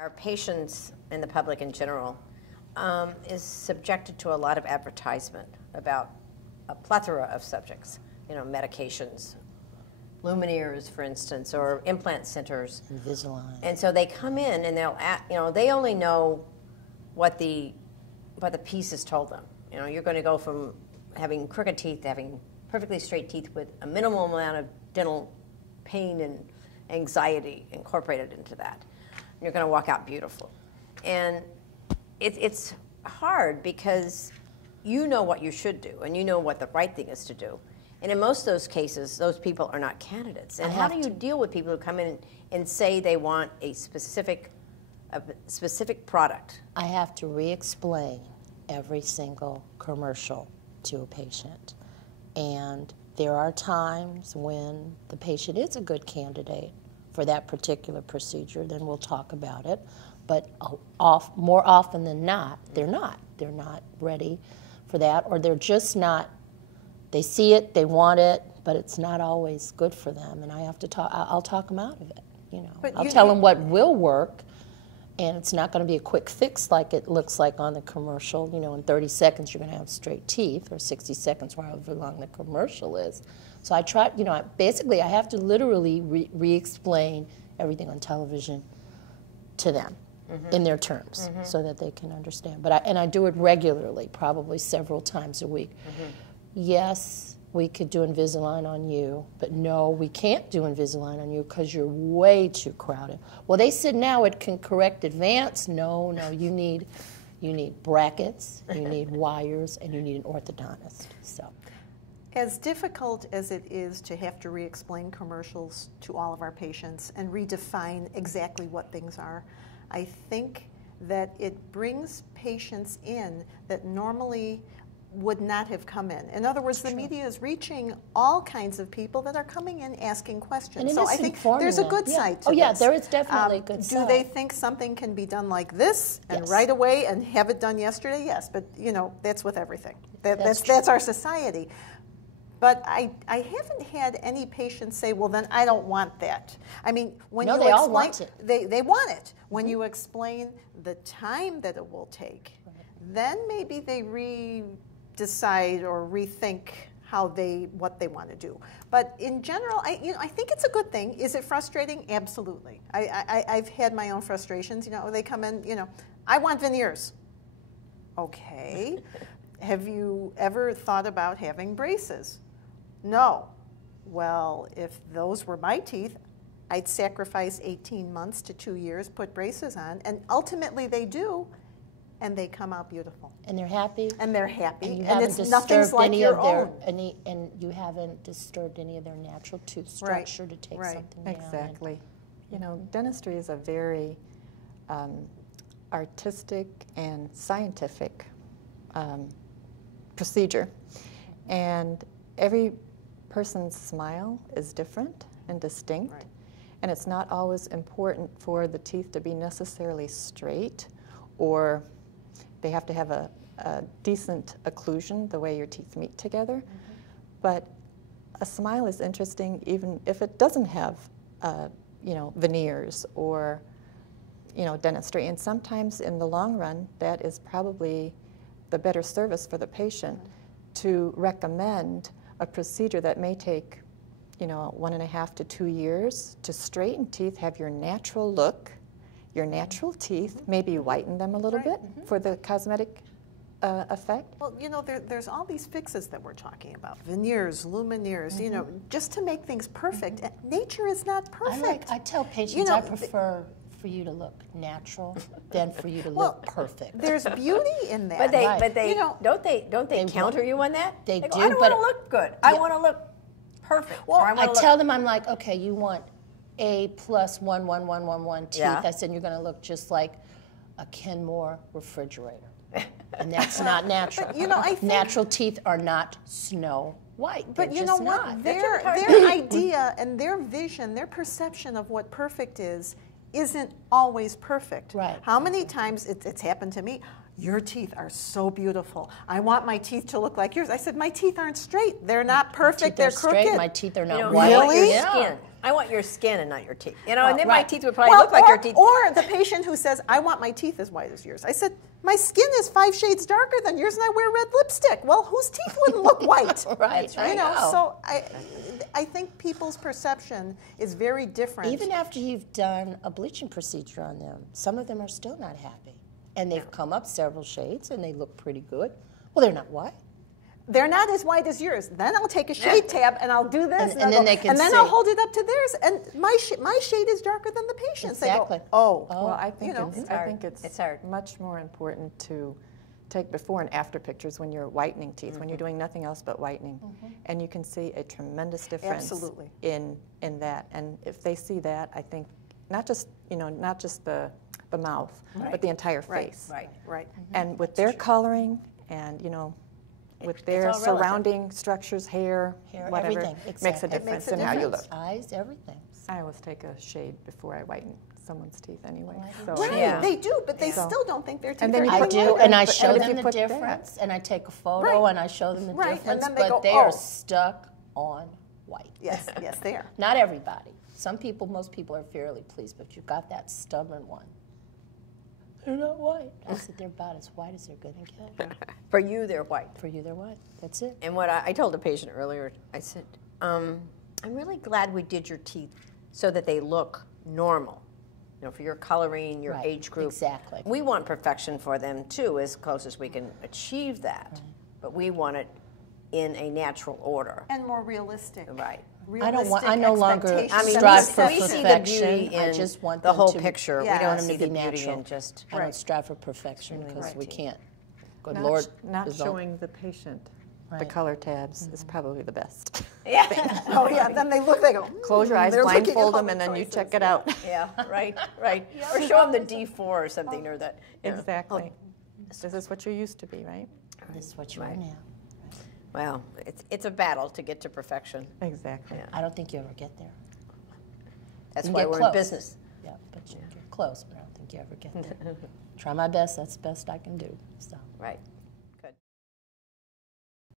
Our patients and the public in general is subjected to a lot of advertisement about a plethora of subjects, you know, medications, Lumineers, for instance, or implant centers. Invisalign. And so they come in and they'll, you know, they only know what the piece has told them. You know, you're going to go from having crooked teeth to having perfectly straight teeth with a minimal amount of dental pain and anxiety incorporated into that. And you're going to walk out beautiful. And it's hard because you know what you should do and you know what the right thing is to do. And in most of those cases, those people are not candidates. And how do you deal with people who come in and say they want a specific product? I have to re-explain every single commercial to a patient. And there are times when the patient is a good candidate for that particular procedure, then we'll talk about it. But more often than not, they're not. They're not ready for that, or they're just not. They see it, they want it, but it's not always good for them. And I have to talk. I'll talk them out of it. You know, I'll tell them what will work, and it's not going to be a quick fix like it looks like on the commercial. You know, in 30 seconds you're going to have straight teeth, or 60 seconds, however long the commercial is. So I try. You know, basically I have to literally re-explain everything on television to them. In their terms, so that they can understand. But I do it regularly, probably several times a week. Yes, we could do Invisalign on you, but no, we can't do Invisalign on you because you're way too crowded. Well, they said now it can correct advance. No, you need brackets, you need wires, and you need an orthodontist. So, as difficult as it is to have to re-explain commercials to all of our patients and redefine exactly what things are, I think that it brings patients in that normally would not have come in. In other words, the media is reaching all kinds of people that are coming in asking questions. And so I think there's a good side to this. Yeah, there is definitely a good side. Do they think something can be done like this and right away and have it done yesterday? Yes, but you know, that's with everything. That's our society. But I haven't had any patients say, well, then I don't want that. I mean, when you they all want it. They want it. When you explain the time that it will take, then maybe they decide or rethink what they want to do. But in general, I think it's a good thing. Is it frustrating? Absolutely. I've had my own frustrations. You know, they come in, you know, I want veneers. Okay. Have you ever thought about having braces? No. Well, if those were my teeth, I'd sacrifice 18 months to 2 years, put braces on, and ultimately they do, and they come out beautiful. And they're happy. And they're happy. And it's nothing's like your own. And you haven't disturbed any of their natural tooth structure to take something down. Exactly. You know, dentistry is a very artistic and scientific procedure. And every person's smile is different and distinct. Right. And it's not always important for the teeth to be necessarily straight, or they have to have a decent occlusion, the way your teeth meet together. But a smile is interesting even if it doesn't have, you know, veneers or, you know, dentistry. And sometimes in the long run, that is probably the better service for the patient to recommend a procedure that may take, you know, 1.5 to 2 years to straighten teeth, have your natural look, your natural teeth, maybe whiten them a little bit for the cosmetic effect. Well, you know, there's all these fixes that we're talking about. Veneers, lumineers, you know, just to make things perfect. Nature is not perfect. I tell patients, you know, I prefer for you to look natural than for you to look perfect. There's beauty in that. But they, you know, don't they counter you on that? They do. I don't want to look good. I want to look perfect. Well, I tell them, I'm like, okay, you want A+11111 teeth. I said you're going to look just like a Kenmore refrigerator, and that's not natural. But, you know, I think natural teeth are not Snow White. But you know what? Not. Their idea and their vision, their perception of what perfect is, isn't always perfect. Right. How many times it's happened to me? Your teeth are so beautiful. I want my teeth to look like yours. I said, my teeth aren't straight. They're not perfect. They're crooked. Straight. My teeth are not white. Really? Your skin. I want your skin and not your teeth. You know, and then my right. teeth would probably look like your teeth. Or the patient who says, I want my teeth as white as yours. I said, my skin is 5 shades darker than yours and I wear red lipstick. Well, whose teeth wouldn't look white? Right, You know, so I think people's perception is very different. Even after you've done a bleaching procedure on them, some of them are still not happy. And they've come up several shades and they look pretty good. Well, they're not white. They're not as white as yours. Then I'll take a shade tab and I'll do this, And then they can and then see. I'll hold it up to theirs, and my shade is darker than the patient's. Exactly. They go, oh, Well, I think It's hard. much more important to take before and after pictures when you're whitening teeth, when you're doing nothing else but whitening. And you can see a tremendous difference Absolutely. in that. And if they see that, I think not just the mouth, but the entire face. right. And with their coloring and, with their all relative. surrounding structures, hair, whatever, everything, makes exactly. a difference a in how you look. difference. Eyes, everything. I always take a shade before I whiten someone's teeth anyway. So Right, Yeah. they do, but they still don't think their teeth And then are you I put- do, white. and I but- show and if them you the put that- difference, and I take a photo, Right. and I show them the Right, and difference, then they but go, they are "Oh." stuck on white. Yes, they are. Not everybody. Most people are fairly pleased, but you've got that stubborn one. They're not white. I said, they're about as white as they're going to get. For you, they're white. For you, they're white. That's it. And what I told a patient earlier, I said, I'm really glad we did your teeth so that they look normal. You know, for your coloring, your Right, age group. exactly. We want perfection for them too, as close as we can achieve that. But we want it in a natural order. And more realistic. Right. I no longer expectations. strive for we see the perfection. beauty I in just want the them whole to, picture. Yeah. We I don't want see them to the be beauty natural. in just. I don't strive for perfection because we can't. Good Not, Lord. not is all- showing the patient the Right. color tabs is probably the best. Yeah. Oh yeah, then they look, they go, Close your eyes, they're looking at blindfold all them, the and then you choices. check it out. Yeah, right. Or show them the D4 or something, or that. You know. Exactly. This is what you used to be, right? This is what you are now. Well, it's a battle to get to perfection. Exactly. Yeah. I don't think you ever get there. That's You why get we're close. in business. Yeah, but you're close, but I don't think you ever get there. Try my best. That's the best I can do. So. Right.